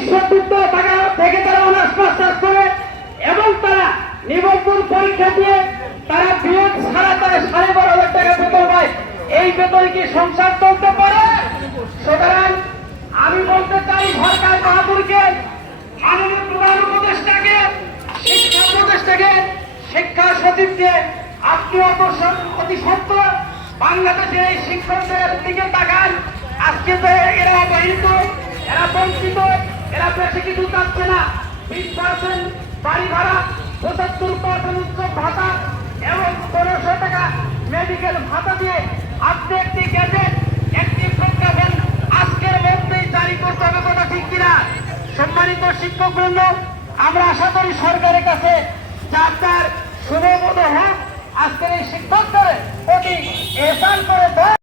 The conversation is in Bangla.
বিশ্ববিদ্যালয় থেকে তারা অনার্স মাস্টার্স করে এবং তারা নিবন্ধন পরীক্ষা দিয়ে তারা বিএড ছাড়া তারা 12,500 টাকা বেতন পায়। এই বেতন কি সংসার চলতে পারে? সুতরাং আমি বলতে চাই সরকার বাহাদুরকে, মাননীয় প্রধান উপদেষ্টাকে, শিক্ষা উপদেষ্টাকে, শিক্ষা সচিবকে, আপনি অতি সত্ত্বর বাংলাদেশের এই শিক্ষকদের দিকে তাকান। আজকে তো এরা অবহেলিত, এরা বঞ্চিত, এরা বেশি কিছু চাচ্ছে না। 20% বাড়ি ভাড়া, 75% উৎসব ভাতা এবং 1500 টাকা মেডিকেল ভাতা দিয়ে আপনি একটি গ্যাজেট, একটি প্রজ্ঞাপন আজকের মধ্যেই জারি করতে হবে। কথা ঠিক কিনা? সম্মানিত শিক্ষক বৃন্দ, আমরা আশা করি সরকারের কাছে যার শুভবোধ হোক আজকের এই শিক্ষকদের প্রতি এহসান করে